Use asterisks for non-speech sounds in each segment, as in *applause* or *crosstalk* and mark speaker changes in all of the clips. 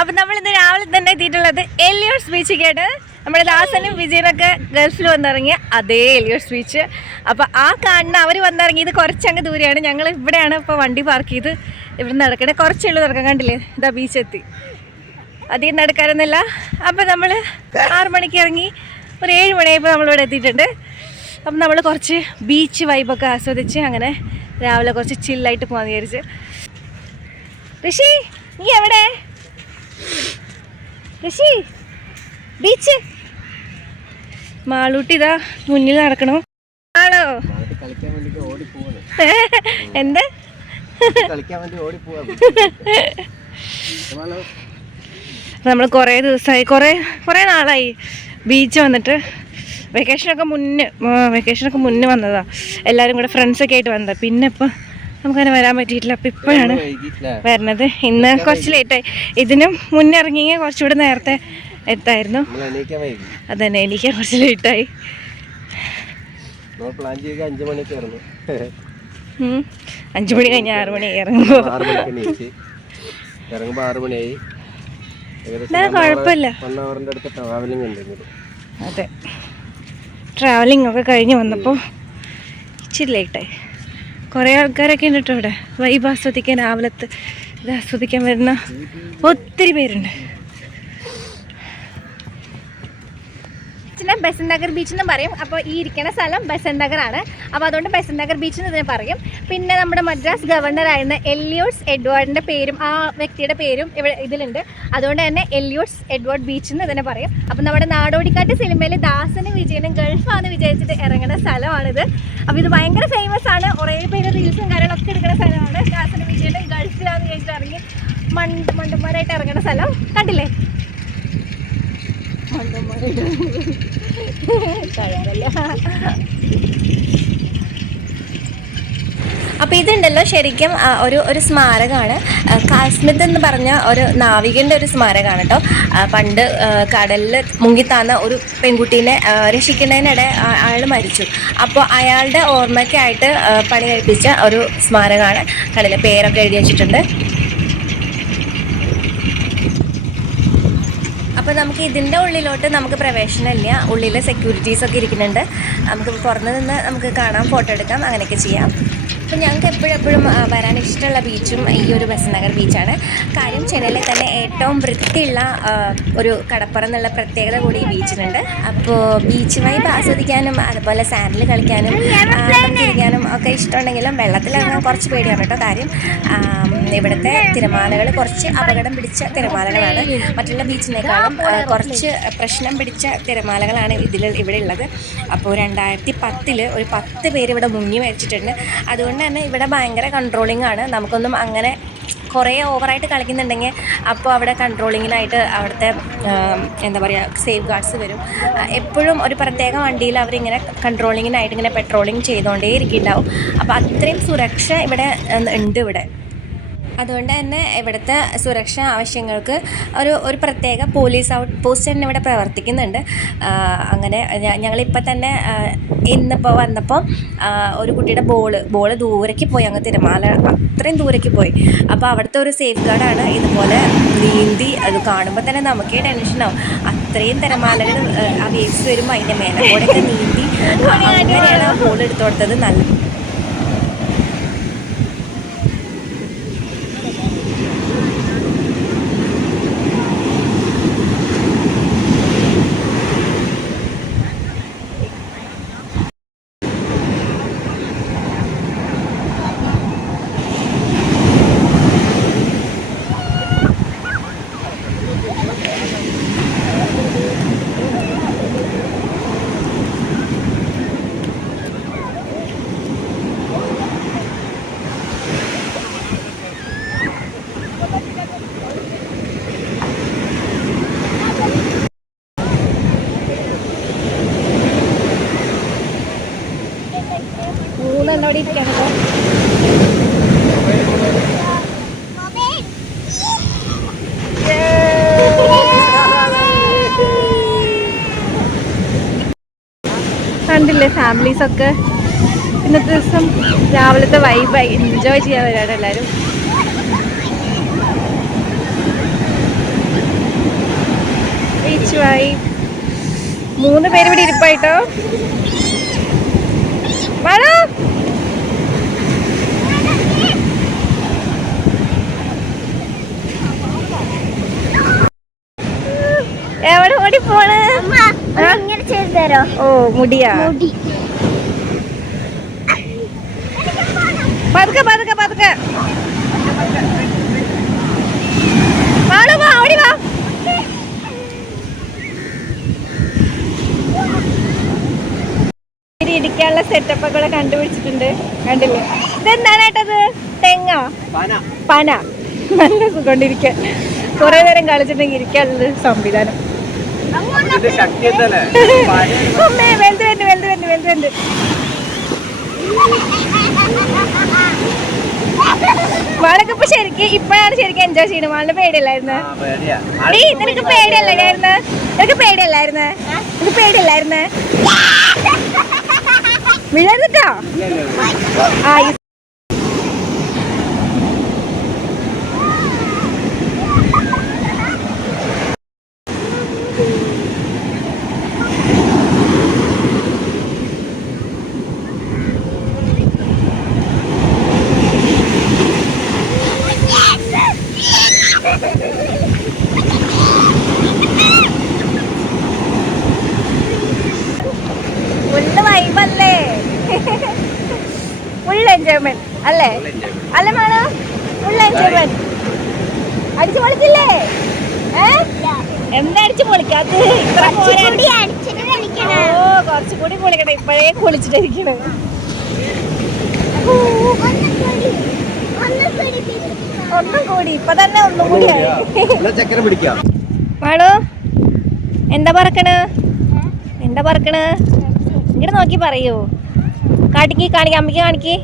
Speaker 1: അപ്പൊ നമ്മൾ ഇന്ന് രാവിലെ തന്നെ എത്തിയിട്ടുള്ളത് എലിയോസ് കേട്ട് നമ്മുടെ ദാസനും വിജയനൊക്കെ ഗൾഫിൽ വന്നിറങ്ങിയ അതേ എലിയോസ് ബീച്ച് അപ്പൊ ആ കാണുന്ന അവർ വന്നിറങ്ങിയത് കുറച്ചങ്ങ് ദൂരെയാണ്. ഞങ്ങൾ ഇവിടെയാണ് ഇപ്പൊ വണ്ടി പാർക്ക് ചെയ്ത് ഇവിടെ നടക്കണേ. കുറച്ചുള്ളൂ നടക്കാൻ കണ്ടില്ലേ? ഇതാ ബീച്ച് എത്തി. അധികം നടക്കാനൊന്നുമില്ല. അപ്പം നമ്മൾ ആറു മണിക്ക് ഇറങ്ങി ഒരു ഏഴ് മണിയായപ്പോൾ നമ്മളിവിടെ എത്തിയിട്ടുണ്ട്. അപ്പം നമ്മൾ കുറച്ച് ബീച്ച് വൈബൊക്കെ ആസ്വദിച്ച് അങ്ങനെ രാവിലെ കുറച്ച് ചില്ലായിട്ട് പോകാൻ വിചാരിച്ച്. ഋഷി നീ എവിടെ? ഋഷി ബീച്ച്. മാളൂട്ടി ഇതാ മുന്നിൽ നടക്കണോ. ആണോ? *laughs* എന്താ? *laughs* നമ്മൾ കുറേ ദിവസമായി കുറേ കുറേ നാളായി ബീച്ച് വന്നിട്ട്. വെക്കേഷനൊക്കെ മുന്നേ വെക്കേഷനൊക്കെ മുന്നേ വന്നതാ. എല്ലാവരും കൂടെ ഫ്രണ്ട്സൊക്കെ ആയിട്ട് വന്നതാ. പിന്നെ ഇപ്പം നമുക്കങ്ങനെ വരാൻ പറ്റിയിട്ടില്ല. അപ്പം ഇപ്പോഴാണ് വരണത് ഇന്ന് കുറച്ച് ലേറ്റായി ഇതിനും മുന്നിറങ്ങി കുറച്ചുകൂടെ നേരത്തെ എത്തായിരുന്നു. അതന്നെ എനിക്ക് കുറച്ച് ലേറ്റായി
Speaker 2: അഞ്ചു.
Speaker 1: മണി കഴിഞ്ഞ ആറു മണി ഇറങ്ങുമ്പോൾ
Speaker 2: ഇറങ്ങുമ്പോൾ ആറ് മണിയായി.
Speaker 1: കുഴപ്പമില്ല. അതെ. ട്രാവലിംഗ് ഒക്കെ കഴിഞ്ഞ് വന്നപ്പോൾ ഇച്ചിരി ലേറ്റായി കുറേ ആൾക്കാരൊക്കെ ഉണ്ട് കേട്ടോ ഇവിടെ. വൈബ് ആസ്വദിക്കാൻ രാവിലത്ത് ഇത് ആസ്വദിക്കാൻ വരുന്ന ഒത്തിരി പേരുണ്ട്. ബസന്ത് നഗർ ബീച്ച് എന്ന് പറയും. അപ്പോൾ ഈ ഇരിക്കുന്ന സ്ഥലം ബസന്ത് നഗറാണ് അപ്പോൾ അതുകൊണ്ട് ബസന്ത് നഗർ ബീച്ച് എന്ന് ഇതിനെ പറയും. പിന്നെ നമ്മുടെ മദ്രാസ് ഗവർണറായിരുന്ന എല്ലിയോട്സ് എഡ്വേർഡിന്റെ പേരും ആ വ്യക്തിയുടെ പേരും ഇവിടെ ഇതിലുണ്ട്. അതുകൊണ്ട് തന്നെ എല്ലിയോട്സ് എഡ്വേർഡ് ബീച്ച് എന്ന് ഇതിനെ പറയും. അപ്പോൾ നമ്മുടെ നാടോടിക്കാട്ട് സിനിമയിൽ ദാസനും വിജയനും ഗൾഫാന്ന് വിചാരിച്ചിട്ട് ഇറങ്ങുന്ന സ്ഥലമാണിത്. അപ്പോൾ ഇത് ഭയങ്കര ഫേമസ് ആണ്. കുറേ പേര് റീൽസും കാര്യങ്ങളൊക്കെ എടുക്കുന്ന സ്ഥലമാണ്. ദാസനും വിജയനും ഗൾഫിലാന്ന് വിചാരിച്ചിട്ട് ഇറങ്ങി മണ്ട് മണ്ടുമാരായിട്ട് ഇറങ്ങുന്ന സ്ഥലം. കണ്ടില്ലേ? മണ്ടന്മാരായിട്ട് അപ്പോൾ ഇതുണ്ടല്ലോ ശരിക്കും ഒരു ഒരു സ്മാരകമാണ്. കാശ്മീർ എന്ന് പറഞ്ഞ ഒരു നാവികന്റെ ഒരു സ്മാരകമാണ് കേട്ടോ. പണ്ട് കടലിൽ മുങ്ങിത്താന്ന ഒരു പെൺകുട്ടീനെ രക്ഷിക്കുന്നതിനിടെ അയാൾ മരിച്ചു. അപ്പോൾ അയാളുടെ ഓർമ്മയ്ക്കായിട്ട് പണി കഴിപ്പിച്ച ഒരു സ്മാരകമാണ് കടലിൽ പേരൊക്കെ എഴുതി വെച്ചിട്ടുണ്ട്. അപ്പോൾ നമുക്ക് ഇതിന്റെ ഉള്ളിലോട്ട് നമുക്ക് പ്രവേശനമില്ല. ഉള്ളിൽ സെക്യൂരിറ്റീസ് ഒക്കെ ഇരിക്കുന്നുണ്ട്. നമുക്ക് പുറത്ത് നിന്ന് നമുക്ക് കാണാം ഫോട്ടോ എടുക്കാം അങ്ങനെയൊക്കെ ചെയ്യാം. അപ്പോൾ ഞങ്ങൾക്ക് എപ്പോഴെപ്പോഴും എപ്പോഴും വരാൻ ഇഷ്ടമുള്ള ബീച്ചും ഈ ഒരു ബസനഗർ ബീച്ചാണ് കാര്യം ചെന്നൈയിലെ തന്നെ ഏറ്റവും വൃത്തിയുള്ള ഒരു കടപ്പുറം എന്നുള്ള പ്രത്യേകത കൂടി ഈ ബീച്ചിനുണ്ട് അപ്പോൾ ബീച്ച് വൈബ് ആസ്വദിക്കാനും അതുപോലെ സാൻഡിൽ കളിക്കാനും ഇരിക്കാനും ഒക്കെ ഇഷ്ടമുണ്ടെങ്കിലും വെള്ളത്തിലിറങ്ങാൻ കുറച്ച് പേടിയാണ് കേട്ടോ കാര്യം. ഇവിടുത്തെ തിരമാലകൾ കുറച്ച് അപകടം പിടിച്ച തിരമാലകളാണ്. മറ്റുള്ള ബീച്ചിനേക്കാളും കുറച്ച് പ്രശ്നം പിടിച്ച തിരമാലകളാണ് ഇതിൽ ഇവിടെ ഉള്ളത്. അപ്പോൾ രണ്ടായിരത്തി പത്തിൽ ഒരു പത്ത് പേര് ഇവിടെ മുങ്ങി മരിച്ചിട്ടുണ്ട്. അതുകൊണ്ട് തന്നെ ഇവിടെ ഭയങ്കര കൺട്രോളിംഗ് ആണ്. നമുക്കൊന്നും അങ്ങനെ കുറേ ഓവറായിട്ട് കളിക്കുന്നുണ്ടെങ്കിൽ അപ്പോൾ അവിടെ കൺട്രോളിങ്ങിനായിട്ട് അവിടുത്തെ എന്താ പറയുക സേഫ് ഗാർഡ്സ് വരും എപ്പോഴും ഒരു പ്രത്യേക വണ്ടിയിൽ അവരിങ്ങനെ കൺട്രോളിങ്ങിനായിട്ട് ഇങ്ങനെ പെട്രോളിങ് ചെയ്തുകൊണ്ടേ ഇരിക്കുന്നുണ്ടാവും അപ്പോൾ അത്രയും സുരക്ഷ ഇവിടെ ഉണ്ട് ഇവിടെ. അതുകൊണ്ട് തന്നെ ഇവിടുത്തെ സുരക്ഷാ ആവശ്യങ്ങൾക്ക് ഒരു ഒരു പ്രത്യേക പോലീസ് ഔട്ട് പോസ്റ്റ് തന്നെ ഇവിടെ പ്രവർത്തിക്കുന്നുണ്ട്. അങ്ങനെ ഞങ്ങളിപ്പോൾ തന്നെ ഇന്നിപ്പോൾ വന്നപ്പോൾ ഒരു കുട്ടിയുടെ ബോൾ ബോൾ ദൂരേക്ക് പോയി അങ്ങ് തിരമാല അത്രയും ദൂരേക്ക് പോയി. അപ്പോൾ അവിടുത്തെ ഒരു സേഫ് ഗാർഡാണ് ഇതുപോലെ നീന്തി അത് കാണുമ്പോൾ തന്നെ നമുക്കേ ടെൻഷനാവും അത്രയും തിരമാലകൾ ആ, വേവ്സ് വരുമ്പോൾ അതിന്റെ മേലെ കൂടെയൊക്കെ നീന്തി അങ്ങനെയാണ് ആ ബോൾ എടുത്തു കൊടുത്തത്. നല്ല അവിടെ ഇരിക്കണം കണ്ടില്ലേ ഫാമിലീസൊക്കെ ഇന്നത്തെ ദിവസം രാവിലത്തെ വൈബായി എൻജോയ് ചെയ്യാൻ വരാണ് എല്ലാവരും. ബീച്ച് മൂന്ന് പേര് ഇവിടെ ഇരിപ്പായിട്ടോ?
Speaker 3: ഇങ്ങനെ
Speaker 1: ഓ മുടിയാ.
Speaker 3: മുടി.
Speaker 1: പതുക്കെ പതുക്കെ പതുക്കെ. വാടോ വാ ഓടി വാ. ഇടിക്കാനുള്ള സെറ്റപ്പൊക്കെ കണ്ടുപിടിച്ചിട്ടുണ്ട്. കണ്ടില്ലേ? ഇതെന്താണ് ഏട്ടത് തെങ്ങോ.
Speaker 2: പന.
Speaker 1: പന. സുഖം കൊണ്ടിരിക്കാൻ കുറെ നേരം കളിച്ചിട്ടുണ്ടെങ്കിൽ ഇരിക്കാനുള്ള സംവിധാനം. വരുന്നു വലുത് വരുന്നു വലുത് വരുന്നു വാളൊക്കെ ഇപ്പൊ ശരിക്കും ഇപ്പഴാണ് ശരിക്കും എൻജോയ് ചെയ്യുന്നത് വാളിന് പേടിയല്ലായിരുന്നു. നീ നിനക്ക് പേടിയല്ലായിരുന്നു നിനക്ക് പേടിയല്ലായിരുന്നു? നിനക്ക് പേടിയല്ലായിരുന്നു?
Speaker 2: ഇല്ല.
Speaker 1: ആ ഈ വൈബല്ലേ ഫുൾ എൻജോയ്മെന്റ് അല്ലേ. അല്ല മാണോ ഫുൾ എൻജോയ്മെന്റ് അടിച്ചു പൊളിച്ചില്ലേ? ഏ? എന്താ അടിച്ചു പൊളിക്കാത്ത ഓ കുറച്ചുകൂടി പൊളിക്കട്ടെ. ഇപ്പോഴേ കുളിച്ചിട്ടിരിക്കണ്. ഒന്നും കൂടി. ഇപ്പൊ തന്നെ ഒന്നും കൂടി
Speaker 2: ചക്കര പിടിക്കാം.
Speaker 1: എന്താ പറക്കണ്? എന്താ പറക്കണ്? ഇങ്ങോട്ട് നോക്കി പറയൂ. കാട്ടിക്ക് കാണിക്ക അമ്മയ്ക്ക് കാണിക്ക്.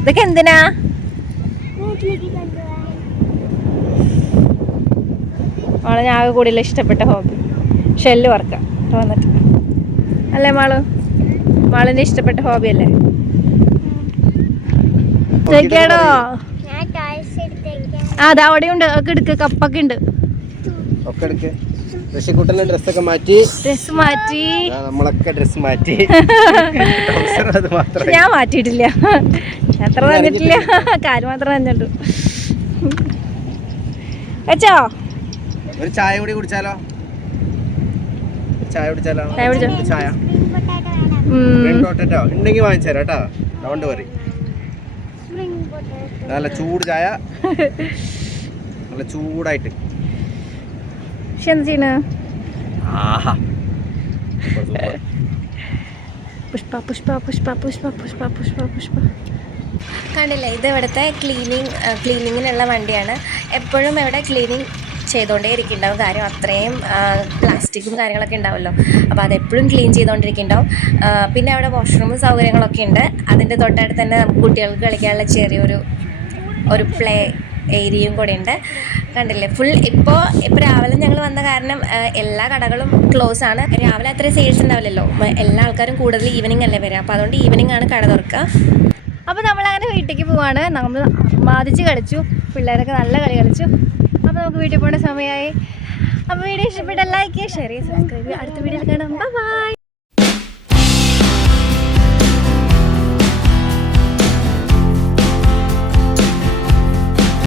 Speaker 1: ഇതൊക്കെ എന്തിനാ? മോളെ ഞാൻ ആകെ ഇഷ്ടപ്പെട്ട ഹോബി ഷെല്ല് വറക്കാം. വന്നിട്ട്. അല്ലേ മാളു? മാളിന്റെ ഇഷ്ടപ്പെട്ട ഹോബി അല്ലേ ചോദിക്കാടോ
Speaker 3: ഞാൻ ടോയ്സ് എടുത്തേക്കാം
Speaker 1: ആ അതാ അവിടെ ഉണ്ട് ഒക്കെ എടുക്ക് കപ്പൊക്കെ ഉണ്ട്.
Speaker 2: ഒക്കെ എടുക്ക്. ഋഷിക്കുട്ടന്റെ ഡ്രസ്സൊക്കെ മാറ്റി.
Speaker 1: ഡ്രസ് മാറ്റി.
Speaker 2: ആ, നമ്മളൊക്കെ ഡ്രസ് മാറ്റി.
Speaker 1: ഞാൻ മാറ്റിയിട്ടില്ല. എത്ര നനഞ്ഞിട്ടില്ല കാര്യം മാത്രം നനഞ്ഞിട്ടു വെച്ചോ?
Speaker 2: ഒരു ചായ കൂടി കുടിച്ചാലോ? ഒരു ചായ. കുടിച്ചാലോ
Speaker 1: ചായ.
Speaker 2: ഉണ്ടെങ്കിൽ വാങ്ങിച്ചു തരാം കേട്ടോ. ഡോണ്ട് വറി നല്ല ചൂട് ചായ. നല്ല ചൂടായിട്ട്.
Speaker 1: പക്ഷെ എന്താ ചെയ്യണ. പുഷ്പ പുഷ്പ പുഷ്പ പുഷ്പ പുഷ്പ പുഷ്പ പുഷ്പ. കണ്ടില്ലേ ഇത് ഇവിടുത്തെ ക്ലീനിങ് ക്ലീനിങ്ങിനുള്ള വണ്ടിയാണ്. എപ്പോഴും ഇവിടെ ക്ലീനിങ് ചെയ്തുകൊണ്ടേ ഇരിക്കുന്നുണ്ടാവും കാര്യം അത്രയും പ്ലാസ്റ്റിക്കും കാര്യങ്ങളൊക്കെ ഉണ്ടാവുമല്ലോ അപ്പോൾ അതെപ്പോഴും ക്ലീൻ ചെയ്തുകൊണ്ടിരിക്കുന്നുണ്ടാവും പിന്നെ അവിടെ വാഷ്റൂമും സൗകര്യങ്ങളൊക്കെ ഉണ്ട്. അതിന്റെ തൊട്ടടുത്ത് തന്നെ നമുക്ക് കുട്ടികൾക്ക് കളിക്കാനുള്ള ചെറിയൊരു ഒരു പ്ലേ ഏരിയയും കൂടെ ഉണ്ട്. കണ്ടില്ലേ? ഫുൾ ഇപ്പോൾ ഇപ്പോൾ രാവിലെ ഞങ്ങൾ വന്ന കാരണം എല്ലാ കടകളും ക്ലോസ് ആണ്. രാവിലെ അത്ര സെയിൽസ് ഉണ്ടാവില്ലല്ലോ. എല്ലാ ആൾക്കാരും കൂടുതൽ ഈവനിങ് അല്ലേ വരിക. അപ്പോൾ അതുകൊണ്ട് ഈവനിങ് ആണ് കട തുറക്കുക. അപ്പോൾ നമ്മളങ്ങനെ വീട്ടിലേക്ക് പോവാണ്. നമ്മൾ ബാധിച്ച് കളിച്ചു. പിള്ളേരൊക്കെ നല്ല കളി കളിച്ചു. അപ്പോൾ നമുക്ക് വീട്ടിൽ പോകേണ്ട സമയമായി അപ്പോൾ വീഡിയോ ഇഷ്ടപ്പെട്ട ലൈക്ക് ഷെയർ സബ്സ്ക്രൈബ് അടുത്ത വീഡിയോയിൽ കാണാം. ബൈ